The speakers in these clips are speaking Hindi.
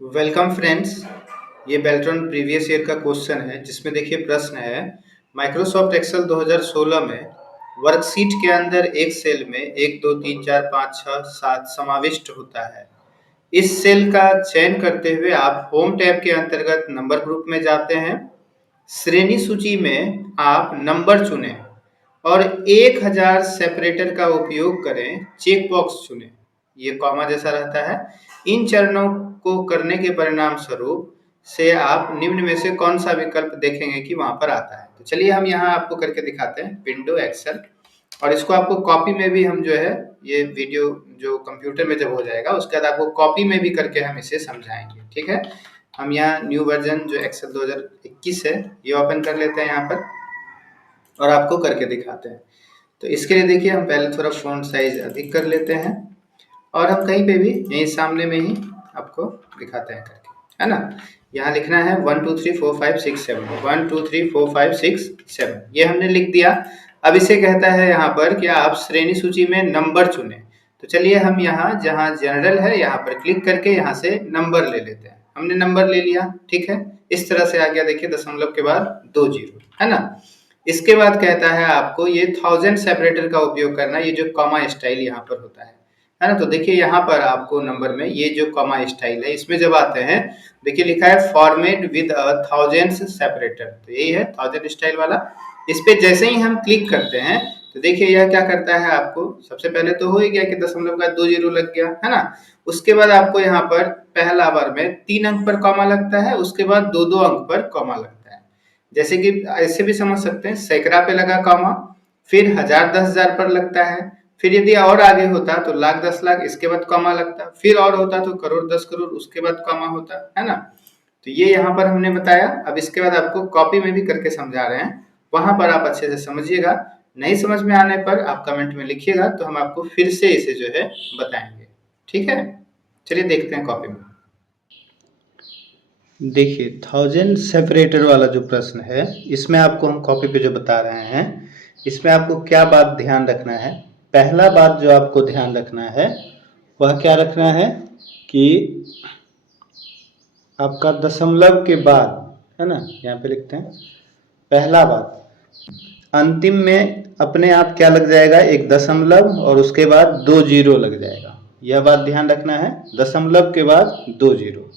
Welcome friends. ये बेल्ट्रॉन प्रीवियस ईयर का क्वेश्चन है जिसमें देखिए प्रश्न है माइक्रोसॉफ्ट एक्सेल 2016 में वर्कशीट के अंदर एक सेल में 1 2 3 4 5 6 7 समाविष्ट होता है। इस सेल का चयन करते हुए आप होम टैब के अंतर्गत नंबर ग्रुप में जाते हैं। श्रेणी सूची में आप नंबर चुनें और 1000 सेपरेटर का उपयोग करें, चेक बॉक्स चुनें। ये कॉमा जैसा रहता है। इन चरणों को करने के परिणाम स्वरूप से आप निम्न में से कौन सा विकल्प देखेंगे कि वहां पर आता है। तो चलिए हम यहाँ आपको करके दिखाते हैं विंडो एक्सेल, और इसको आपको कॉपी में भी हम जो है ये वीडियो जो कंप्यूटर में जब हो जाएगा उसके बाद आपको कॉपी में भी करके हम इसे समझाएंगे। ठीक है, हम यहाँ न्यू वर्जन जो एक्सेल 2021 है ये ओपन कर लेते हैं यहाँ पर और आपको करके दिखाते हैं। तो इसके लिए देखिए हम पहले थोड़ा फ़ॉन्ट साइज अधिक कर लेते हैं और हम कहीं पे भी यहीं सामने में ही आपको दिखाते हैं करके, है ना। यहाँ लिखना है 1 2 3 4 5 6 7 1 2 3 4 5 6 7, ये हमने लिख दिया। अब इसे कहता है यहाँ पर कि आप श्रेणी सूची में नंबर चुनें। तो चलिए हम यहाँ जहाँ जनरल है यहाँ पर क्लिक करके यहाँ से नंबर ले लेते हैं। हमने नंबर ले लिया, ठीक है। इस तरह से आ गया, देखिए दशमलव के बाद 2 जीरो, है ना। इसके बाद कहता है आपको ये 1000 सेपरेटर का उपयोग करना, ये जो कॉमा स्टाइल यहाँ पर होता है ना। तो देखिए यहाँ पर आपको नंबर में ये जो कॉमा स्टाइल है इसमें जब आते हैं, देखिए लिखा है format with a thousands separator, तो यही है 1000 स्टाइल वाला। इस पे जैसे ही हम क्लिक करते हैं तो देखिए यह क्या करता है, आपको सबसे पहले तो हो ही गया कि दशमलव का 2 जीरो लग गया, है ना। उसके बाद आपको यहाँ पर पहला बार में 3 अंक पर कॉमा लगता है, उसके बाद 2 अंक पर कॉमा लगता है। जैसे कि ऐसे भी समझ सकते हैं, सैकड़ा पे लगा कॉमा, फिर 1000 10,000 पर लगता है, फिर यदि और आगे होता तो लाख 10 लाख, इसके बाद कॉमा लगता, फिर और होता तो करोड़ 10 करोड़, उसके बाद कॉमा होता, है ना। तो ये यहाँ पर हमने बताया। अब इसके बाद आपको कॉपी में भी करके समझा रहे हैं, वहां पर आप अच्छे से समझिएगा। नहीं समझ में आने पर आप कमेंट में लिखिएगा तो हम आपको फिर से इसे जो है बताएंगे। ठीक है, चलिए देखते हैं कॉपी में। देखिए 1000 सेपरेटर वाला जो प्रश्न है इसमें आपको हम कॉपी पे जो बता रहे हैं, इसमें आपको क्या बात ध्यान रखना है। पहला बात जो आपको ध्यान रखना है वह क्या रखना है कि आपका दशमलव के बाद, है ना, यहाँ पे लिखते हैं पहला बात, अंतिम में अपने आप क्या लग जाएगा, एक दशमलव और उसके बाद 2 जीरो लग जाएगा। यह बात ध्यान रखना है, दशमलव के बाद 2 जीरो।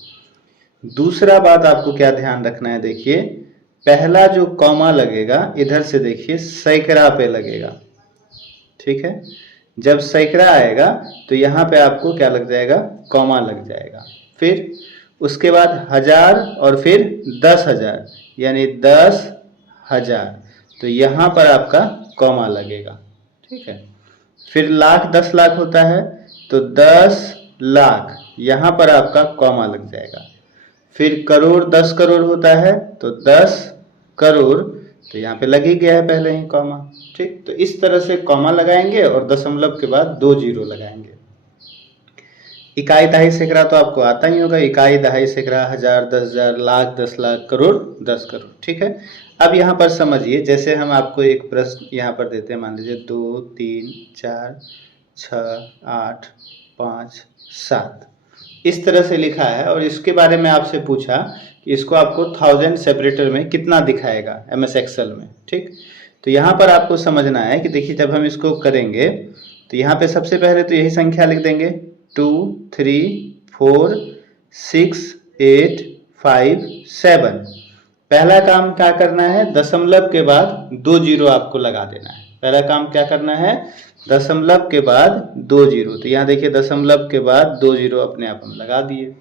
दूसरा बात आपको क्या ध्यान रखना है, देखिए पहला जो कॉमा लगेगा इधर से देखिए सैकड़ा पे लगेगा, ठीक है। जब सैकड़ा आएगा तो यहाँ पे आपको क्या लग जाएगा, कॉमा लग जाएगा। फिर उसके बाद 1000 और फिर 10,000 यानी 10,000, तो यहाँ पर आपका कॉमा लगेगा, ठीक है। फिर लाख 10 लाख होता है तो 10 लाख, यहाँ पर आपका कॉमा लग जाएगा। फिर करोड़ 10 करोड़ होता है तो 10 करोड़, तो यहाँ पे लग ही गया है पहले ही कॉमा, ठीक। तो इस तरह से कॉमा लगाएंगे और दशमलव के बाद 2 जीरो लगाएंगे। इकाई दहाई सैकड़ा तो आपको आता ही होगा, इकाई दहाई सैकड़ा, 1000 10,000 लाख 10 लाख करोड़ 10 करोड़, ठीक है। अब यहाँ पर समझिए, जैसे हम आपको एक प्रश्न यहाँ पर देते हैं, मान लीजिए 2 3 4 6 8 5 7 इस तरह से लिखा है और इसके बारे में आपसे पूछा कि इसको आपको 1000 सेपरेटर में कितना दिखाएगा एमएस एक्सेल में, ठीक। तो यहाँ पर आपको समझना है कि देखिए जब हम इसको करेंगे तो यहाँ पे सबसे पहले तो यही संख्या लिख देंगे 2 3 4 6 8 5 7। पहला काम क्या करना है, दशमलव के बाद 2 जीरो आपको लगा देना है। पहला काम क्या करना है, दशमलव के बाद 2 जीरो। तो यहाँ देखिए दशमलव के बाद 2 जीरो अपने आप हम लगा दिए।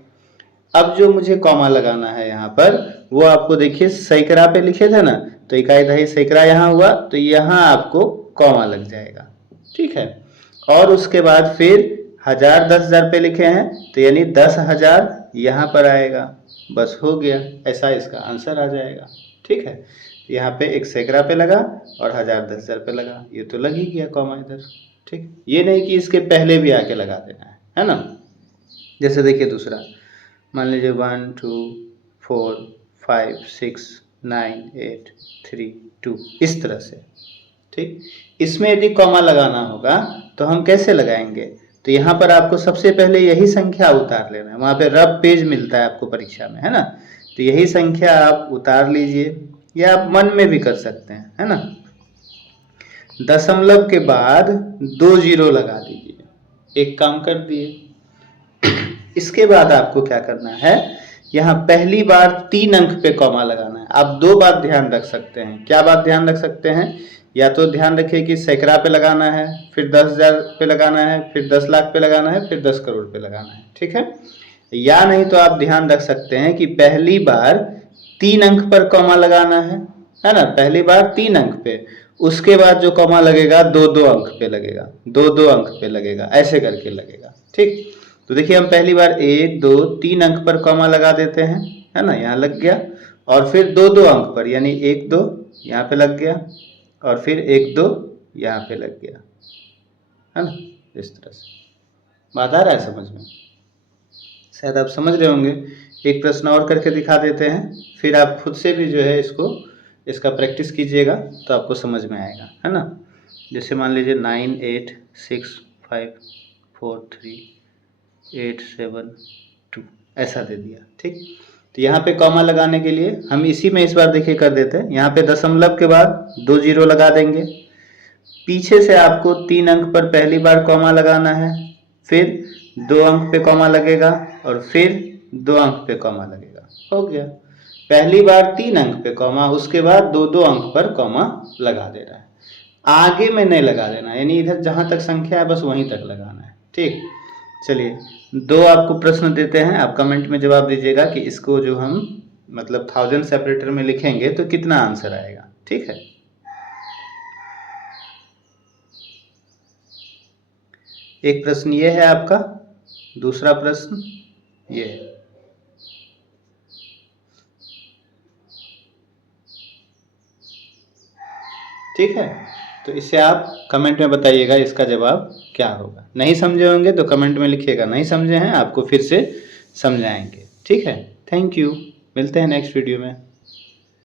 अब जो मुझे कॉमा लगाना है यहाँ पर, वो आपको देखिए सैकड़ा पे लिखे थे ना, तो इकाई दहाई सैकड़ा यहाँ हुआ तो यहाँ आपको कॉमा लग जाएगा, ठीक है। और उसके बाद फिर 1000 10,000 पे लिखे हैं तो यानी 10,000 यहाँ पर आएगा, बस हो गया, ऐसा इसका आंसर आ जाएगा, ठीक है। यहाँ पे एक सैकड़ा पे लगा और 1000 10,000 पे लगा, ये तो लग ही गया कॉमा इधर, ठीक। ये नहीं कि इसके पहले भी आके लगा देना है ना। जैसे देखिए दूसरा, मान लीजिए 1 2 4 5 6 9 8 3 2 इस तरह से, ठीक। इसमें यदि कॉमा लगाना होगा तो हम कैसे लगाएंगे, तो यहाँ पर आपको सबसे पहले यही संख्या उतार लेना है, वहाँ पे रफ पेज मिलता है आपको परीक्षा में, है ना। तो यही संख्या आप उतार लीजिए, या आप मन में भी कर सकते हैं, है ना। दशमलव के बाद 2 जीरो लगा दीजिए, एक काम कर दिए। इसके बाद आपको क्या करना है, यहाँ पहली बार 3 अंक पे कॉमा लगाना है। आप 2 बात ध्यान रख सकते हैं। क्या बात ध्यान रख सकते हैं, या तो ध्यान रखिए कि सैकड़ा पे लगाना है, फिर 10,000 पे लगाना है, फिर 10 लाख पे लगाना है, फिर 10 करोड़ पे लगाना है, ठीक है। या नहीं तो आप ध्यान रख सकते हैं कि पहली बार 3 अंक पर कॉमा लगाना है ना, पहली बार 3 अंक पे, उसके बाद जो कॉमा लगेगा 2-2 अंक पे लगेगा, 2-2 अंक पे लगेगा, ऐसे करके लगेगा, ठीक। तो देखिए हम पहली बार 1, 2, 3 अंक पर कॉमा लगा देते हैं, है ना, यहाँ लग गया। और फिर 2-2 अंक पर, यानी 1, 2 यहाँ पे लग गया, और फिर 1, 2 यहाँ पे लग गया, है ना। इस तरह से बात आ रहा है समझ में, शायद आप समझ रहे होंगे। एक प्रश्न और करके दिखा देते हैं, फिर आप खुद से भी जो है इसका प्रैक्टिस कीजिएगा तो आपको समझ में आएगा, है ना। जैसे मान लीजिए 9, 8, 6, 5, 4, 3, 8, 7, 2 ऐसा दे दिया, ठीक। तो यहाँ पे कॉमा लगाने के लिए हम इसी में इस बार देखिए कर देते हैं। यहाँ पे दशमलव के बाद 2 जीरो लगा देंगे, पीछे से आपको 3 अंक पर पहली बार कॉमा लगाना है, फिर 2 अंक पे कॉमा लगेगा, और फिर 2 अंक पे कॉमा लगेगा, हो गया। पहली बार 3 अंक पे कॉमा, उसके बाद 2-2 अंक पर कॉमा लगा दे रहा है, आगे में नहीं लगा देना, यानी इधर जहाँ तक संख्या है बस वहीं तक लगाना है, ठीक। चलिए 2 आपको प्रश्न देते हैं, आप कमेंट में जवाब दीजिएगा कि इसको जो हम मतलब 1000 सेपरेटर में लिखेंगे तो कितना आंसर आएगा, ठीक है। एक प्रश्न ये है आपका, दूसरा प्रश्न ये है, ठीक है। तो इसे आप कमेंट में बताइएगा इसका जवाब क्या होगा। नहीं समझे होंगे तो कमेंट में लिखिएगा, नहीं समझे हैं आपको फिर से समझाएंगे, ठीक है। थैंक यू, मिलते हैं नेक्स्ट वीडियो में।